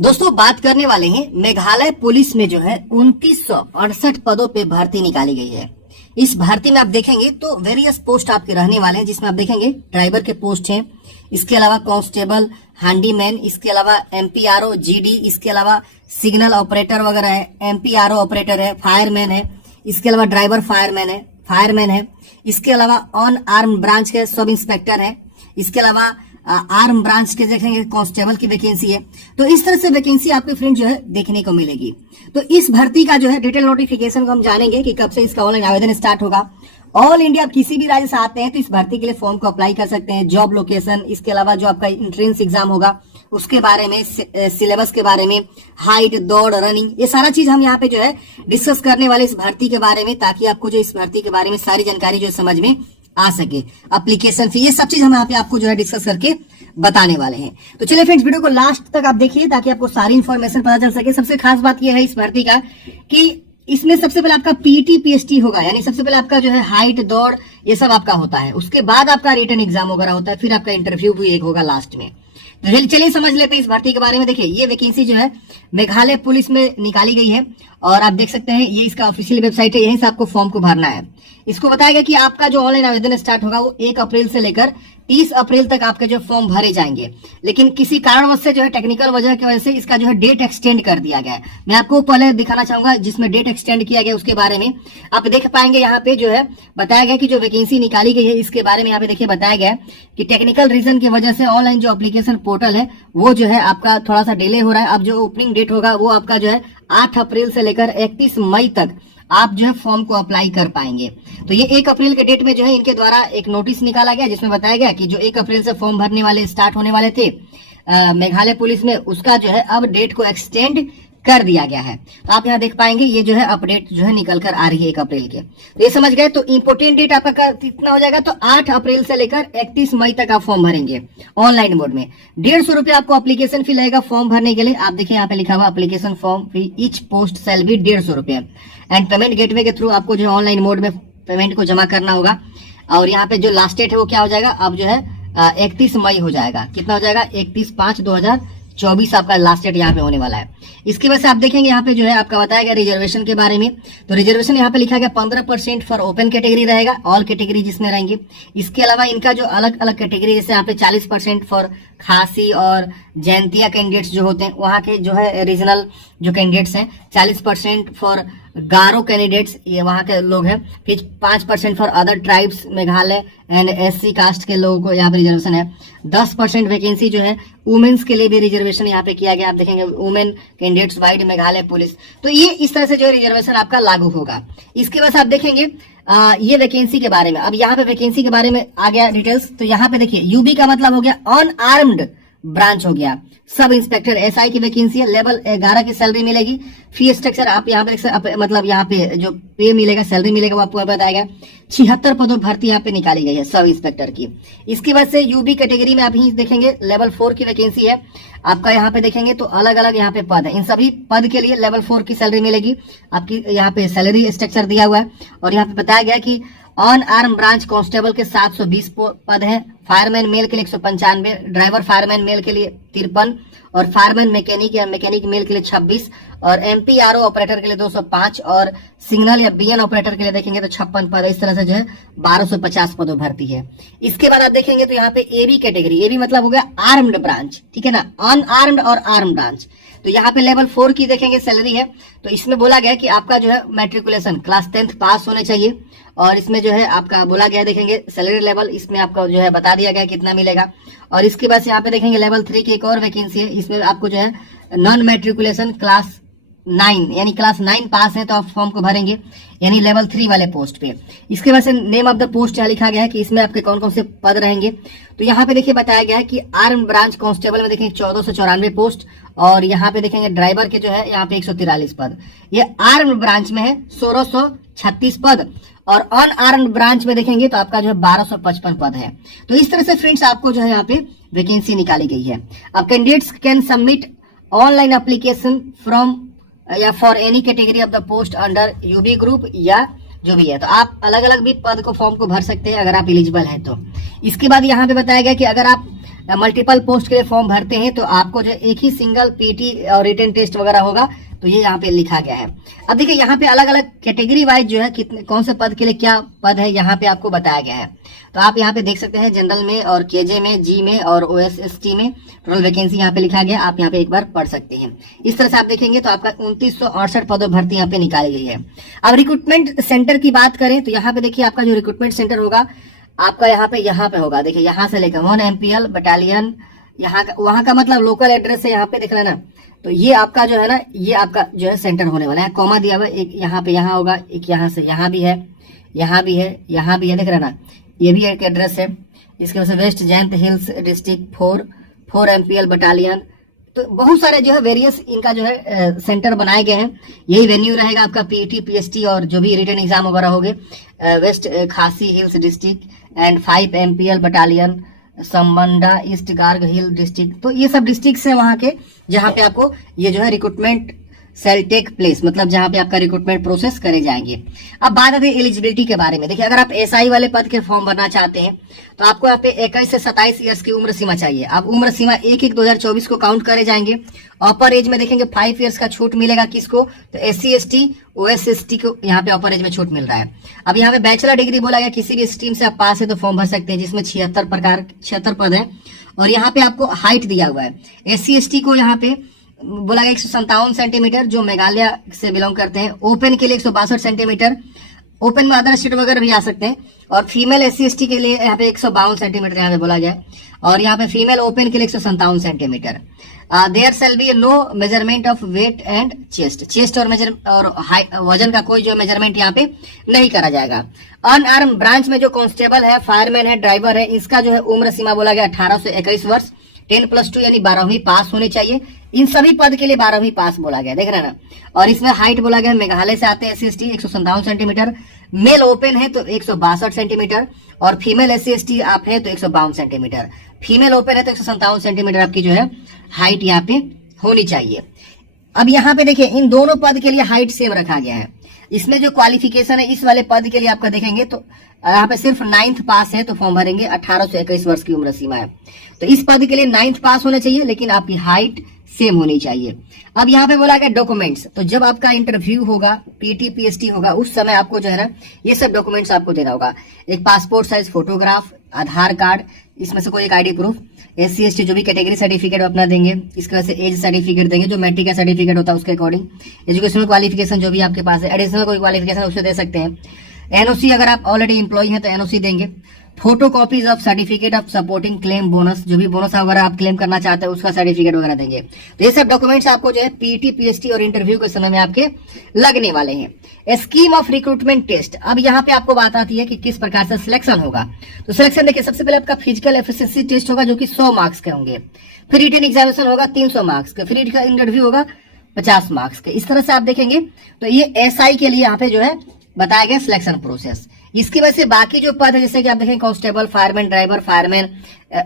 दोस्तों बात करने वाले हैं मेघालय पुलिस में जो है 2968 पदों पे भर्ती निकाली गई है। इस भर्ती में आप देखेंगे तो वेरियस पोस्ट आपके रहने वाले हैं, जिसमें आप देखेंगे ड्राइवर के पोस्ट हैं, इसके अलावा कांस्टेबल, हैंडीमैन, इसके अलावा एमपीआरओ, जीडी, इसके अलावा सिग्नल ऑपरेटर वगैरह है, एमपीआरओ ऑपरेटर है, फायरमैन है, इसके अलावा ड्राइवर फायरमैन है, इसके अलावा ऑन आर्म ब्रांच के सब इंस्पेक्टर है, इसके अलावा आर्म ब्रांच के देखेंगे कांस्टेबल की वैकेंसी है। तो इस तरह से वैकेंसी आपके फ्रेंड जो है देखने को मिलेगी। तो इस भर्ती का जो है डिटेल नोटिफिकेशन को हम जानेंगे कि कब से इसका ऑनलाइन आवेदन स्टार्ट होगा। ऑल इंडिया आप किसी भी राज्य से आते हैं तो इस भर्ती के लिए फॉर्म को अप्लाई कर सकते हैं। जॉब लोकेशन, इसके अलावा जो आपका एंट्रेंस एग्जाम होगा उसके बारे में, सिलेबस के बारे में, हाइट, दौड़, रनिंग, ये सारा चीज हम यहाँ पे जो है डिस्कस करने वाले इस भर्ती के बारे में, ताकि आपको जो इस भर्ती के बारे में सारी जानकारी जो समझ में आ सके। एप्लीकेशन फी, ये सब चीज हम यहाँ पे आपको जो है डिस्कस करके बताने वाले हैं। तो चलिए फ्रेंड्स, वीडियो को लास्ट तक आप देखिए ताकि आपको सारी इंफॉर्मेशन पता चल सके। सबसे खास बात यह है इस भर्ती का कि इसमें सबसे पहले आपका पीटी पीएसटी होगा, यानी सबसे पहले आपका जो है हाइट, दौड़, ये सब आपका होता है। उसके बाद आपका रिटन एग्जाम वगैरह होता है, फिर आपका इंटरव्यू भी एक होगा लास्ट में। तो चलिए समझ लेते हैं इस भर्ती के बारे में। देखिए ये वैकेंसी जो है मेघालय पुलिस में निकाली गई है और आप देख सकते हैं ये इसका ऑफिशियल वेबसाइट है, यहीं से आपको फॉर्म को भरना है। इसको बताया गया कि आपका जो ऑनलाइन आवेदन स्टार्ट होगा वो 1 अप्रैल से लेकर 30 अप्रैल तक आपके जो फॉर्म भरे जाएंगे, लेकिन किसी कारणवश से जो है टेक्निकल वजह की वजह से इसका जो है डेट एक्सटेंड कर दिया गया है। मैं आपको पहले दिखाना चाहूंगा जिसमें डेट एक्सटेंड किया गया उसके बारे में। आप देख पाएंगे यहाँ पे जो है बताया गया कि जो वैकेंसी निकाली गई है इसके बारे में यहाँ पे देखिए बताया गया कि टेक्निकल रीजन की वजह से ऑनलाइन जो एप्लीकेशन पोर्टल है वो जो है आपका थोड़ा सा डिले हो रहा है। अब जो ओपनिंग डेट होगा वो आपका जो है 8 अप्रैल से लेकर 31 मई तक आप जो है फॉर्म को अप्लाई कर पाएंगे। तो ये 1 अप्रैल के डेट में जो है इनके द्वारा एक नोटिस निकाला गया जिसमें बताया गया कि जो 1 अप्रैल से फॉर्म भरने वाले स्टार्ट होने वाले थे मेघालय पुलिस में, उसका जो है अब डेट को एक्सटेंड कर दिया गया है। तो आप यहाँ देख पाएंगे ये जो है अपडेट जो है निकल कर आ रही है 1 अप्रैल के। तो ये समझ गए। तो इंपोर्टेंट डेट आपका कितना हो जाएगा, तो 8 अप्रैल से लेकर 31 मई तक आप फॉर्म भरेंगे ऑनलाइन मोड में। 150 रुपया आपको एप्लीकेशन फी लगेगा फॉर्म भरने के लिए। आप देखिए यहाँ पे लिखा हुआ application form fee each post shall be 150 रुपया एंड पेमेंट गेटवे के थ्रू आपको जो है ऑनलाइन मोड में पेमेंट को जमा करना होगा। और यहाँ पे जो लास्ट डेट है वो क्या हो जाएगा, अब जो है 31 मई हो जाएगा। कितना हो जाएगा, 31/5/2024 आपका लास्ट डेट यहाँ पे होने वाला है। इसकी वजह से आप देखेंगे यहाँ पे जो है आपका बताया गया रिजर्वेशन के बारे में। तो रिजर्वेशन यहाँ पे लिखा गया 15% फॉर ओपन कैटेगरी रहेगा, ऑल कैटेगरी जिसमें रहेंगे। इसके अलावा इनका जो अलग अलग कैटेगरी, जैसे यहाँ पे 40% फॉर खासी और जैंतिया कैंडिडेट्स जो होते हैं वहाँ के जो है रीजनल जो कैंडिडेट्स हैं, 40% फॉर गारो कैंडिडेट्स, ये वहाँ के लोग हैं। फिर 5% for other tribes Meghalaya and SC caste के लोगों को यहाँ पे रिजर्वेशन है। 10% वैकेंसी जो है वुमेन्स के लिए भी रिजर्वेशन यहाँ पे किया गया। आप देखेंगे women candidates wide Meghalaya police. तो ये इस तरह से जो रिजर्वेशन आपका लागू होगा। इसके बाद आप देखेंगे ये वैकेंसी के बारे में। अब यहाँ पे वैकेंसी के बारे में आ गया डिटेल्स। तो यहाँ पे देखिए यूबी का मतलब हो गया ऑन आर्म्ड ब्रांच हो गया। सब इंस्पेक्टर एसआई की वैकेंसी है, लेवल 11 की सैलरी मिलेगी। फी स्ट्रक्चर आप यहाँ पे मतलब यहाँ पे जो पे मिलेगा, सैलरी मिलेगा वो आपको बताएगा। 76 पदों भर्ती यहाँ पे निकाली गई है सब इंस्पेक्टर की। इसकी वजह से यूबी कैटेगरी में आप ही देखेंगे लेवल 4 की वैकेंसी है आपका। यहाँ पे देखेंगे तो अलग अलग यहाँ पे पद है, इन सभी पद के लिए लेवल 4 की सैलरी मिलेगी आपकी। यहाँ पे सैलरी स्ट्रक्चर दिया हुआ है और यहाँ पे बताया गया कि ऑन आर्म ब्रांच कांस्टेबल के 720 पद हैं, फायरमैन मेल के लिए 195, ड्राइवर फायरमैन मेल के लिए 53 और फायरमैन मैकेनिक या मैकेनिक मेल के लिए 26 और एमपीआरओ ऑपरेटर के लिए 205 और सिग्नल या बीएन ऑपरेटर के लिए देखेंगे तो 56 पद है। इस तरह से जो है 1250 पदों भर्ती है। इसके बाद आप देखेंगे तो यहाँ पे एबी कैटेगरी, एबी मतलब हो गया आर्म्ड ब्रांच, ठीक है ना, अन आर्म्ड और आर्म ब्रांच। तो यहाँ पे लेवल 4 की देखेंगे सैलरी है। तो इसमें बोला गया कि आपका जो है मैट्रिकुलेशन क्लास 10th पास होने चाहिए और इसमें जो है आपका बोला गया देखेंगे सैलरी लेवल इसमें आपका जो है बता दिया गया कितना मिलेगा। और इसके बाद यहाँ पे देखेंगे लेवल 3 की एक और वैकेंसी है। इसमें आपको जो है नॉन मैट्रिकुलेशन क्लास 9 यानी क्लास 9 पास है तो आप फॉर्म को भरेंगे, यानी लेवल 3 वाले पोस्ट पे। इसके बाद से नेम ऑफ द पोस्ट यहाँ लिखा गया है कि इसमें आपके कौन कौन से पद रहेंगे। तो यहाँ पे देखिए बताया गया है कि आर्म ब्रांच कांस्टेबल में देखेंगे 1494 पोस्ट और यहाँ पे देखेंगे ड्राइवर के जो है यहाँ पे 143 पद। ये आर्म ब्रांच में है 1636 पद और अन आर्म ब्रांच में देखेंगे तो आपका जो है 1255 पद है। तो इस तरह से फ्रेंड्स आपको जो है यहाँ पे वैकेंसी निकाली गई है। अब candidates can submit online application form या for any category of the post under UB group या जो भी है। तो आप अलग अलग भी पद को फॉर्म को भर सकते हैं अगर आप एलिजिबल हैं तो। इसके बाद यहाँ पे बताया गया कि अगर आप मल्टीपल पोस्ट के लिए फॉर्म भरते हैं तो आपको जो एक ही सिंगल पीटी और रिटन टेस्ट वगैरह होगा, तो ये यहाँ पे लिखा गया है। अब देखिए यहाँ पे अलग अलग कैटेगरी वाइज जो है कितने कौन से पद के लिए क्या पद है यहाँ पे आपको बताया गया है। तो आप यहाँ पे देख सकते हैं जनरल में और केजे में, जी में और ओएसएसटी में टोटल वैकेंसी यहाँ पे लिखा गया, आप यहाँ पे एक बार पढ़ सकते हैं। इस तरह से आप देखेंगे तो आपका 2968 पदों भर्ती यहाँ पे निकाली गई है। अब रिक्रूटमेंट सेंटर की बात करें तो यहाँ पे देखिए आपका जो रिक्रूटमेंट सेंटर होगा आपका यहाँ पे होगा। देखिए यहाँ से लेकर 1 MPL बटालियन, यहाँ का वहां का मतलब लोकल एड्रेस है, यहाँ पे देख लेना। तो ये आपका जो है ना, ये आपका जो है सेंटर होने वाला है। कॉमा दिया हुआ है, एक यहाँ पे यहाँ होगा, एक यहाँ से यहाँ भी है, यहाँ भी है, यहाँ भी है, देख रहे ना, ये भी एक एड्रेस है। इसके वजह से west Jaintia hills district 4 MPL battalion. तो बहुत सारे जो है वेरियस इनका जो है सेंटर बनाए गए हैं। यही वेन्यू रहेगा आपका पीटी पीएसटी और जो भी रिटन एग्जाम वगैरह होंगे। West Khasi hills district and 5 MPL battalion Samanda east Garo hill district. तो ये सब डिस्ट्रिक्ट है वहां के जहां पे आपको ये जो है रिक्रूटमेंट सेल टेक प्लेस, मतलब जहां पे आपका रिक्रूटमेंट प्रोसेस करे जाएंगे। अब बात आती है एलिजिबिलिटी के बारे में। देखिए अगर आप एसआई वाले पद के फॉर्म भरना चाहते हैं तो आपको यहाँ पे 21 से 27 ईयर्स की उम्र सीमा चाहिए। अब उम्र सीमा 1/1/2024 को काउंट करे जाएंगे। अपर एज में देखेंगे 5 ईयर्स का छूट मिलेगा किसको, तो SC ST OSST को यहाँ पे अपर एज में छूट मिल रहा है। अब यहाँ पे बैचलर डिग्री बोला गया, किसी भी स्ट्रीम से आप पास है तो फॉर्म भर सकते हैं, जिसमें 76 पद है। और यहाँ पे आपको हाइट दिया हुआ है। SC ST को यहाँ पे बोला गया 157 सेंटीमीटर, जो मेघालय से बिलोंग करते हैं। ओपन के लिए 162 सेंटीमीटर, ओपन में अदर स्टेट वगैरह भी आ सकते हैं। और फीमेल SC ST के लिए यहाँ पे 152 सेंटीमीटर यहाँ पे बोला गया है। और यहाँ पे फीमेल ओपन के लिए 157 centimetre. There shall be no measurement of weight and chest और वजन का कोई जो मेजरमेंट यहाँ पे नहीं करा जाएगा। अनआर्म ब्रांच में जो कांस्टेबल है, फायरमैन है, ड्राइवर है, इसका जो है उम्र सीमा बोला गया 18 से 21 वर्ष। 10+2 यानी 12वीं पास होनी चाहिए। इन सभी पद के लिए 12वीं पास बोला गया, देख रहे ना। और इसमें हाइट बोला गया, मेघालय से आते हैं SC ST 157 centimetre, male open है तो 162 सेंटीमीटर, और फीमेल SC ST आप है तो 152 सेंटीमीटर। फीमेल ओपन है तो 157 सेंटीमीटर आपकी जो है हाइट यहाँ पे होनी चाहिए। अब यहाँ पे देखिए इन दोनों पद के लिए हाइट सेम रखा गया है। इसमें जो क्वालिफिकेशन है इस वाले पद के लिए आपका देखेंगे तो यहाँ पे सिर्फ 9th पास है तो फॉर्म भरेंगे। 18 से 21 वर्ष की उम्र सीमा है, तो इस पद के लिए 9th पास होना चाहिए, लेकिन आपकी हाइट सेम होनी चाहिए। अब यहाँ पे बोला गया डॉक्यूमेंट्स, तो जब आपका इंटरव्यू होगा, पीटी पीएसटी होगा, उस समय आपको जो है ना ये सब डॉक्यूमेंट्स आपको देना होगा। एक पासपोर्ट साइज फोटोग्राफ, आधार कार्ड, इसमें से कोई एक आईडी प्रूफ, SC ST जो भी कैटेगरी सर्टिफिकेट अपना देंगे, इसके वजह से एज सर्टिफिकेट देंगे, जो मैट्रिक का सर्टिफिकेट होता है उसके अकॉर्डिंग। एजुकेशनल क्वालिफिकेशन जो भी आपके पास है, एडिशनल कोई क्वालिफिकेशन उसे दे सकते हैं। NOC अगर आप ऑलरेडी एम्प्लॉय हैं तो NOC देंगे। Photo copies of certificate of supporting claim bonus, जो भी बोनस वगैरह आप क्लेम करना चाहते हैं उसका सर्टिफिकेट वगैरह देंगे। तो ये सब डॉक्यूमेंट्स आपको जो है पीटी पीएसटी और इंटरव्यू के समय में आपके लगने वाले हैं। स्कीम ऑफ रिक्रूटमेंट टेस्ट, अब यहाँ पे आपको बात आती है कि किस प्रकार से सिलेक्शन होगा। तो सिलेक्शन देखिए, सबसे पहले आपका फिजिकल एफिशिएंसी टेस्ट होगा जो कि 100 मार्क्स के होंगे। फिर रिटन एग्जामिनेशन होगा 300 मार्क्स का, फिर इंटरव्यू होगा 50 मार्क्स के। इस तरह से आप देखेंगे तो ये SI के लिए यहाँ पे जो है बताया गया सिलेक्शन प्रोसेस। इसकी वजह से बाकी जो पद है जैसे कि आप देखेंगे constable, fireman, driver, fireman,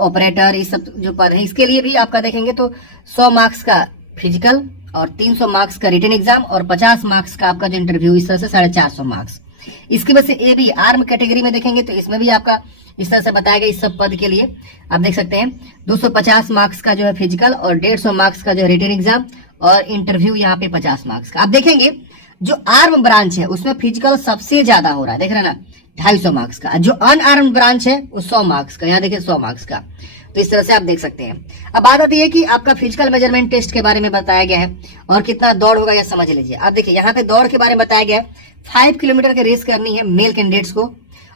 operator, ये सब जो पद है इसके लिए भी आपका देखेंगे तो 100 मार्क्स का फिजिकल और 300 मार्क्स का रिटन एग्जाम और 50 मार्क्स का आपका जो इंटरव्यू, इस तरह से 450 मार्क्स। इसकी वजह से AB आर्म कैटेगरी में देखेंगे तो इसमें भी आपका इस तरह से बताया गया। इस सब पद के लिए आप देख सकते हैं 250 मार्क्स का जो है फिजिकल और 150 मार्क्स का जो है रिटन एग्जाम और इंटरव्यू यहाँ पे 50 मार्क्स का। आप देखेंगे जो आर्म ब्रांच है उसमें फिजिकल सबसे ज्यादा हो रहा है, देख रहे ना, 250 मार्क्स का। जो अनआर्म ब्रांच है वो 100 मार्क्स का, यहाँ देखिए 100 मार्क्स का। तो इस तरह से आप देख सकते हैं। अब बात आती है कि आपका फिजिकल मेजरमेंट टेस्ट के बारे में बताया गया है और कितना दौड़ होगा यह समझ लीजिए। आप देखिए यहाँ पे दौड़ के बारे में बताया गया है। 5 किलोमीटर की रेस करनी है मेल कैंडिडेट्स को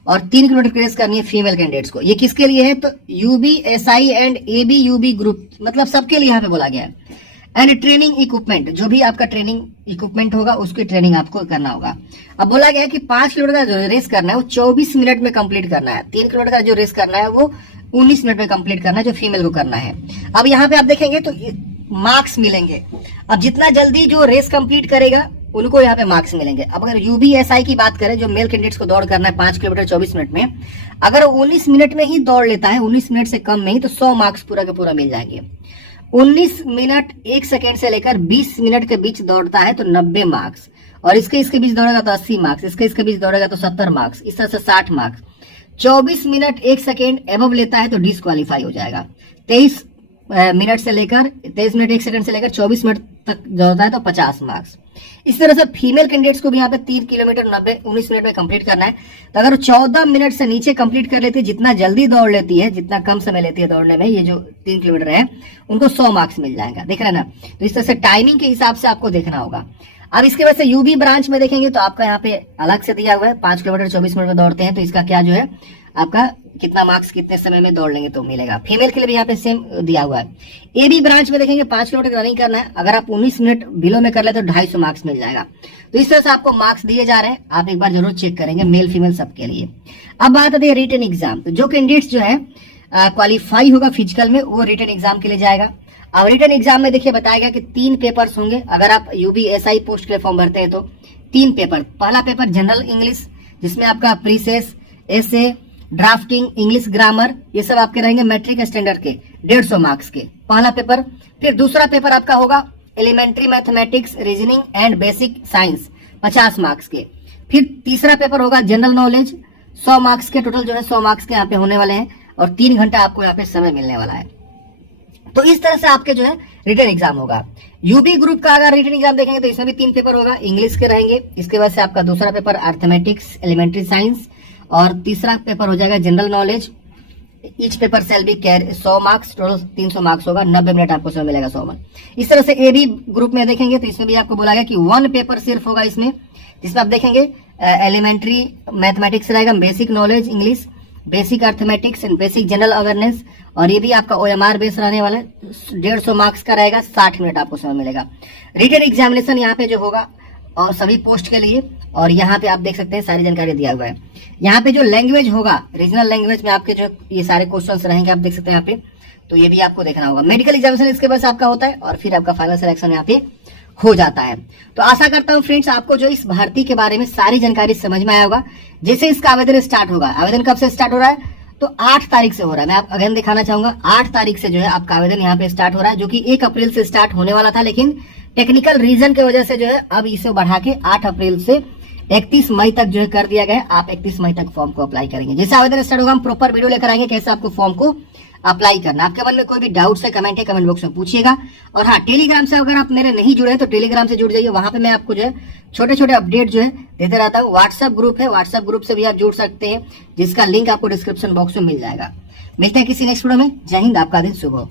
और 3 किलोमीटर की रेस करनी है फीमेल कैंडिडेट्स को। ये किसके लिए है, तो UB SI and AB UB group, मतलब सबके लिए यहाँ पे बोला गया है। एंड ट्रेनिंग इक्विपमेंट, जो भी आपका ट्रेनिंग इक्विपमेंट होगा उसकी ट्रेनिंग आपको करना होगा। अब बोला गया है कि 5 किलोमीटर का जो रेस करना है वो 24 मिनट में कंप्लीट करना है। 3 किलोमीटर का जो रेस करना है वो 19 मिनट में कंप्लीट करना है, जो फीमेल को करना है। अब यहाँ पे आप देखेंगे तो मार्क्स मिलेंगे। अब जितना जल्दी जो रेस कंप्लीट करेगा उनको यहाँ पे मार्क्स मिलेंगे। अब अगर UB SI की बात करें, जो मेल कैंडिडेट्स को दौड़ करना है 5 किलोमीटर 24 मिनट में, अगर 19 मिनट में ही दौड़ लेता है, 19 मिनट से कम में ही, तो 100 मार्क्स पूरा के पूरा मिल जाएंगे। 19 मिनट 1 सेकेंड से लेकर 20 मिनट के बीच दौड़ता है तो 90 मार्क्स, और इसके बीच दौड़ेगा तो 80 मार्क्स, इसके बीच दौड़ेगा तो 70 मार्क्स, इस तरह से 60 मार्क्स। 24 मिनट 1 सेकेंड एबव लेता है तो डिस्क्वालीफाई हो जाएगा। 23 मिनट से लेकर 23 मिनट 1 सेकंड से लेकर 24 मिनट तक जो होता है तो 50 मार्क्स। इस तरह से फीमेल कैंडिडेट्स को भी यहाँ पे 3 किलोमीटर 19 मिनट में कंप्लीट करना है। तो अगर 14 मिनट से नीचे कंप्लीट कर लेती है, जितना जल्दी दौड़ लेती है, जितना कम समय लेती है दौड़ने में, ये जो 3 किलोमीटर है, उनको 100 मार्क्स मिल जाएगा। देख रहे हैं ना। तो इस तरह से टाइमिंग के हिसाब से आपको देखना होगा। अब इसके वजह से यूबी ब्रांच में देखेंगे तो आपका यहाँ पे अलग से दिया हुआ है, 5 किलोमीटर 24 मिनट में दौड़ते हैं तो इसका क्या जो है आपका कितना मार्क्स कितने समय में दौड़ लेंगे तो मिलेगा। फीमेल के लिए भी यहाँ पे सेम दिया हुआ है। ए बी ब्रांच में देखेंगे 5 किलोमीटर रनिंग करना है, अगर आप 19 मिनट बिलो में कर ले तो 250 मार्क्स मिल जाएगा। तो इस तरह से आपको मार्क्स दिए जा रहे हैं, आप एक बार जरूर चेक करेंगे मेल फीमेल सबके लिए। अब बात आती है रिटन एग्जाम। तो जो कैंडिडेट्स जो है क्वालिफाई होगा फिजिकल में वो रिटन एग्जाम के लिए जाएगा। अब रिटन एग्जाम में देखिए बताया गया कि 3 पेपर्स होंगे। अगर आप यूबीएसआई पोस्ट के लिए फॉर्म भरते हैं तो 3 पेपर। पहला पेपर जनरल इंग्लिश, जिसमें आपका प्रीसेस, एसे, ड्राफ्टिंग, इंग्लिश ग्रामर, ये सब आपके रहेंगे मैट्रिक स्टैंडर्ड के 150 मार्क्स के, पहला पेपर। फिर दूसरा पेपर आपका होगा elementary mathematics, reasoning and basic science 50 marks के। फिर तीसरा पेपर होगा जनरल नॉलेज 100 मार्क्स के। टोटल जो है 100 मार्क्स के यहाँ पे होने वाले हैं और 3 घंटा आपको यहाँ पे समय मिलने वाला है। तो इस तरह से आपके जो है रिटन एग्जाम होगा। यूबी ग्रुप का अगर रिटन एग्जाम देखेंगे तो इसमें भी 3 पेपर होगा, इंग्लिश के रहेंगे। इसके बाद से आपका दूसरा पेपर अर्थमेटिक्स, एलिमेंट्री साइंस और तीसरा पेपर हो जाएगा general knowledge. Each paper shall be carry 100 marks, total 300 marks होगा, 90 मिनट आपको समय मिलेगा 100 में। इस तरह से ए बी ग्रुप में देखेंगे तो इसमें भी आपको बोला गया कि 1 पेपर सिर्फ होगा इसमें, जिसमें आप देखेंगे एलिमेंट्री मैथमेटिक्स रहेगा, basic knowledge English, basic arithmetics and basic general awareness, और ये भी आपका ओएमआर बेस रहने वाला है। 150 मार्क्स का रहेगा, 60 मिनट आपको समय मिलेगा। रिटन एग्जामिनेशन यहाँ पे जो होगा और सभी पोस्ट के लिए, और यहाँ पे आप देख सकते हैं सारी जानकारी दिया हुआ है। यहाँ पे जो लैंग्वेज होगा रीजनल लैंग्वेज में आपके जो ये सारे क्वेश्चंस रहेंगे आप देख सकते हैं यहाँ पे, तो ये भी आपको देखना होगा। मेडिकल एग्जामिनेशन इसके बाद आपका होता है और फिर आपका फाइनल सिलेक्शन यहाँ पे हो जाता है। तो आशा करता हूँ फ्रेंड्स आपको जो इस भर्ती के बारे में सारी जानकारी समझ में आया होगा। जैसे इसका आवेदन स्टार्ट होगा, आवेदन कब से स्टार्ट हो रहा है तो 8 तारीख से हो रहा है। मैं आप अगेन दिखाना चाहूंगा 8 तारीख से जो है आपका आवेदन यहाँ पे स्टार्ट हो रहा है, जो कि 1 अप्रैल से स्टार्ट होने वाला था, लेकिन टेक्निकल रीजन की वजह से जो है अब इसे बढ़ा के 8 अप्रैल से 31 मई तक जो है कर दिया गया है। आप 31 मई तक फॉर्म को अप्लाई करेंगे। जैसे आवेदन स्टार्ट होगा हम प्रॉपर वीडियो लेकर आएंगे कैसे आपको फॉर्म को अप्लाई करना। आपके मन में कोई भी डाउट है कमेंट बॉक्स में पूछिएगा। और हाँ, टेलीग्राम से अगर आप मेरे नहीं जुड़े हैं तो टेलीग्राम से जुड़ जाइए, वहां पे मैं आपको जो है छोटे छोटे अपडेट जो है देते रहता हूँ। व्हाट्सएप ग्रुप है, व्हाट्सएप ग्रुप से भी आप जुड़ सकते हैं, जिसका लिंक आपको डिस्क्रिप्शन बॉक्स में मिल जाएगा। मिलते हैं किसी नेक्स्ट वीडियो में। जय हिंद, आपका दिन शुभ हो।